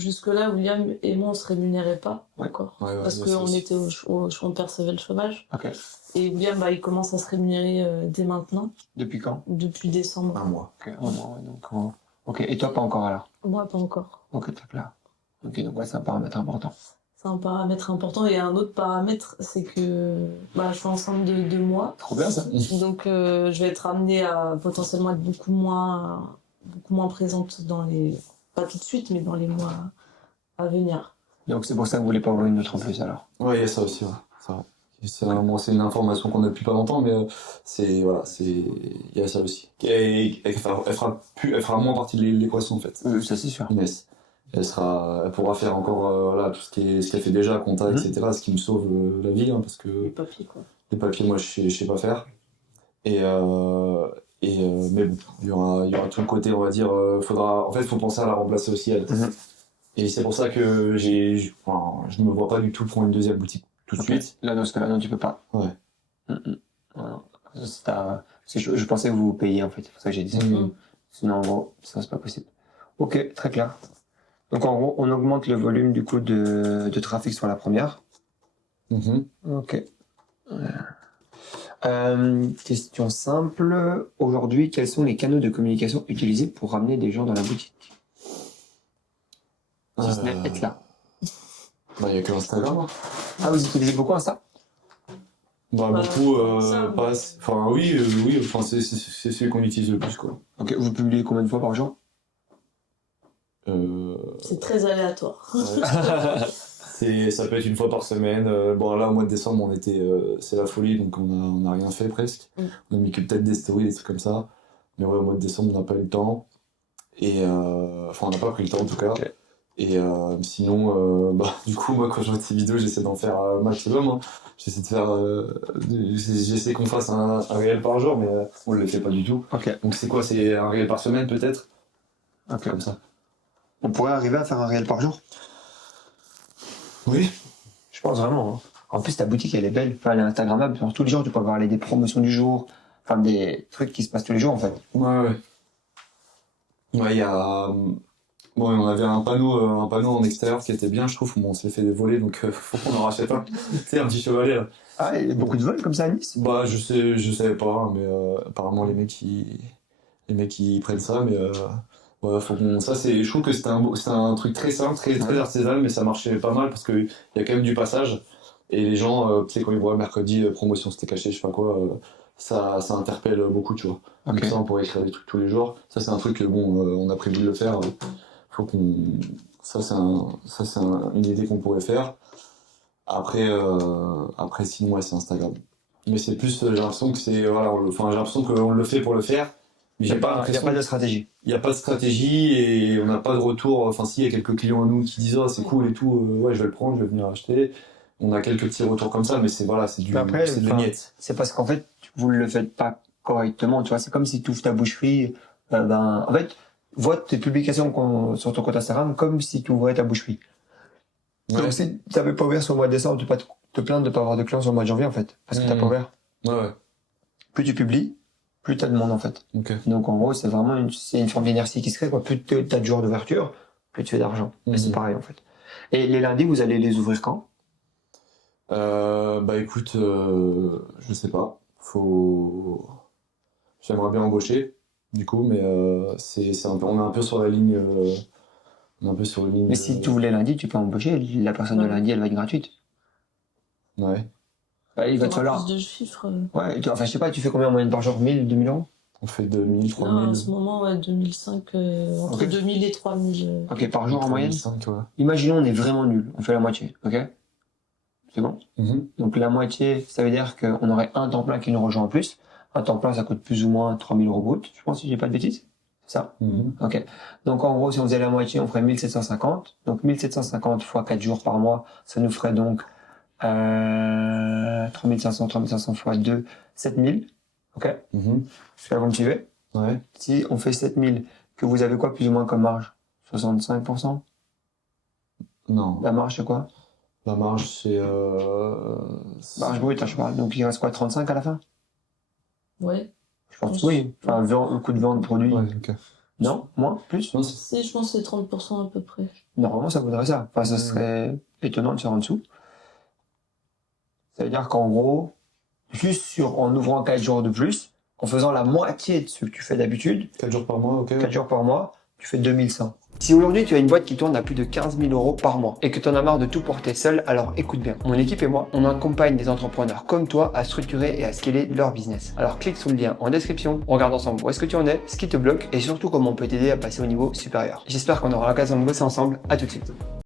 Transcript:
jusque-là, William et moi, on se rémunérait pas Ouais. encore. Ouais, Parce qu'on était on percevait le chômage. Ok. Et William, il commence à se rémunérer dès maintenant. Depuis quand? Depuis décembre. Un mois. Ok, un mois, ouais, donc. Ok, et toi, pas encore alors? Moi, pas encore. Ok, très clair. Ok, donc ouais, c'est un paramètre important. C'est un paramètre important. Et un autre paramètre, c'est que je suis enceinte de 2 mois. Trop bien ça. Donc, je vais être amenée à potentiellement être beaucoup moins présente dans les... Pas tout de suite, mais dans les mois à venir. Donc c'est pour ça que vous voulez pas avoir une autre en plus alors? Ouais, il y a ça aussi, ouais. Ça. C'est une information qu'on a depuis pas longtemps, mais il y a ça aussi. Elle fera moins partie de l'équation en fait. Ça c'est sûr. Inès. Elle pourra faire encore ce qu'elle fait déjà, compta, etc. Ce qui me sauve la vie, parce que Les papiers, quoi. les papiers, moi, je sais pas faire. Mais bon, il y aura tout le côté, on va dire, faut penser à la remplacer aussi elle. Et c'est pour ça que je me vois pas du tout prendre une deuxième boutique tout de suite. Là, dans ce cas-là, non, tu peux pas. Ouais. Voilà. Je pensais que vous payiez en fait, c'est pour ça que j'ai dit ça. Sinon, en gros, ça c'est pas possible. Ok, très clair. Donc en gros, on augmente le volume du coup de trafic sur la première. Ok. Question simple. Aujourd'hui, quels sont les canaux de communication utilisés pour ramener des gens dans la boutique? Si ce n'est être là. Il y a que Instagram. Ah, vous utilisez beaucoup Insta? Beaucoup, oui, c'est celui qu'on utilise le plus, quoi. Ok, vous publiez combien de fois par jour? C'est très aléatoire. Ouais. Ça peut être une fois par semaine. Là, au mois de décembre, c'est la folie, donc on a rien fait presque. On a mis que peut-être des stories, des trucs comme ça. Mais ouais, au mois de décembre, on n'a pas eu le temps. Et on n'a pas pris le temps en tout cas. Okay. Et sinon, du coup, moi, quand je vois ces vidéos, j'essaie d'en faire un maximum. J'essaie qu'on fasse un réel par jour, mais on le fait pas du tout. Okay. Donc c'est quoi? C'est un réel par semaine peut-être? Comme ça. On pourrait arriver à faire un réel par jour? Oui. Je pense vraiment. Hein. En plus, ta boutique, elle est belle. Enfin, elle est instagrammable. Genre, tous les jours, tu peux avoir des promotions du jour. Enfin, des trucs qui se passent tous les jours, en fait. Ouais. Ouais, il y a... on avait un panneau en extérieur qui était bien, je trouve. On se l'est fait voler, donc faut qu'on en rachète un. C'est un petit chevalet, là. Ah, il y a beaucoup de vols comme ça à Nice? Je savais pas, mais apparemment, les mecs, ils prennent ça, mais... je trouve que c'est un truc très simple, très artisanal, mais ça marchait pas mal parce qu'il y a quand même du passage. Et les gens, quand ils voient mercredi, promotion c'était caché, je sais pas quoi, ça interpelle beaucoup, tu vois. Okay. Donc ça, on pourrait écrire des trucs tous les jours. Ça, c'est un truc que, on a prévu de le faire. Ça, c'est une idée qu'on pourrait faire. Après, sinon, c'est Instagram. Mais c'est plus, j'ai l'impression qu'on le fait pour le faire. Mais il n'y a pas de stratégie. Il n'y a pas de stratégie et on n'a pas de retour. Enfin, si, il y a quelques clients à nous qui disent c'est cool et tout, ouais, je vais le prendre, je vais venir acheter. On a quelques petits retours comme ça, mais c'est de la miette. C'est parce qu'en fait, vous ne le faites pas correctement, tu vois. C'est comme si tu ouvres ta boucherie. En fait, vois tes publications sur ton compte Instagram comme si tu ouvrais ta boucherie. Ouais. Donc, si tu n'avais pas ouvert sur le mois de décembre, tu peux pas te plaindre de ne pas avoir de clients sur le mois de janvier, en fait. Parce que tu n'as pas ouvert. Ouais. Plus tu publies, plus t'as de monde en fait. Okay. Donc en gros, c'est vraiment une forme d'inertie qui se crée, quoi. Plus t'as de jours d'ouverture, plus tu fais d'argent. Mais c'est pareil en fait. Et les lundis, vous allez les ouvrir quand? Écoute, je sais pas. J'aimerais bien embaucher, du coup, mais on est un peu sur la ligne. Mais si tu voulais lundi, tu peux embaucher. La personne de lundi, elle va être gratuite. Ouais. Il va te falloir. Plus de chiffres. Ouais, je sais pas, tu fais combien en moyenne par jour? 1000, 2000 euros? On fait 2000, 3000. En ce moment, ouais, 2005, entre 2000 et 3000. Ok, par jour en moyenne? 2005, toi. Imaginons, on est vraiment nul. On fait la moitié, ok? C'est bon? Donc la moitié, ça veut dire qu'on aurait un temps plein qui nous rejoint en plus. Un temps plein, ça coûte plus ou moins 3000 euros brut, je pense, si j'ai pas de bêtises. C'est ça? Ok. Donc en gros, si on faisait la moitié, on ferait 1750. Donc 1750 fois 4 jours par mois, ça nous ferait donc 3500 fois 2, 7000. Ok? Est-ce que vous me suivez? Ouais. Si on fait 7000, que vous avez quoi plus ou moins comme marge? 65%? Non. La marge, c'est quoi? La marge, c'est... Marge brute, je parle. Donc il reste quoi, 35 à la fin? Ouais. Je pense que oui. Enfin, le coût de vente, produit. Ouais, ok. Non? Moins? Plus? Non, Si, je pense que c'est 30% à peu près. Normalement, ça vaudrait ça. Enfin, ça serait étonnant de faire en dessous. Ça veut dire qu'en gros, en ouvrant 4 jours de plus, en faisant la moitié de ce que tu fais d'habitude, 4 jours par mois, ok. 4 jours par mois, tu fais 2100. Si aujourd'hui tu as une boîte qui tourne à plus de 15 000 euros par mois et que tu en as marre de tout porter seul, alors écoute bien. Mon équipe et moi, on accompagne des entrepreneurs comme toi à structurer et à scaler leur business. Alors clique sur le lien en description, on regarde ensemble où est-ce que tu en es, ce qui te bloque et surtout comment on peut t'aider à passer au niveau supérieur. J'espère qu'on aura l'occasion de bosser ensemble. À tout de suite.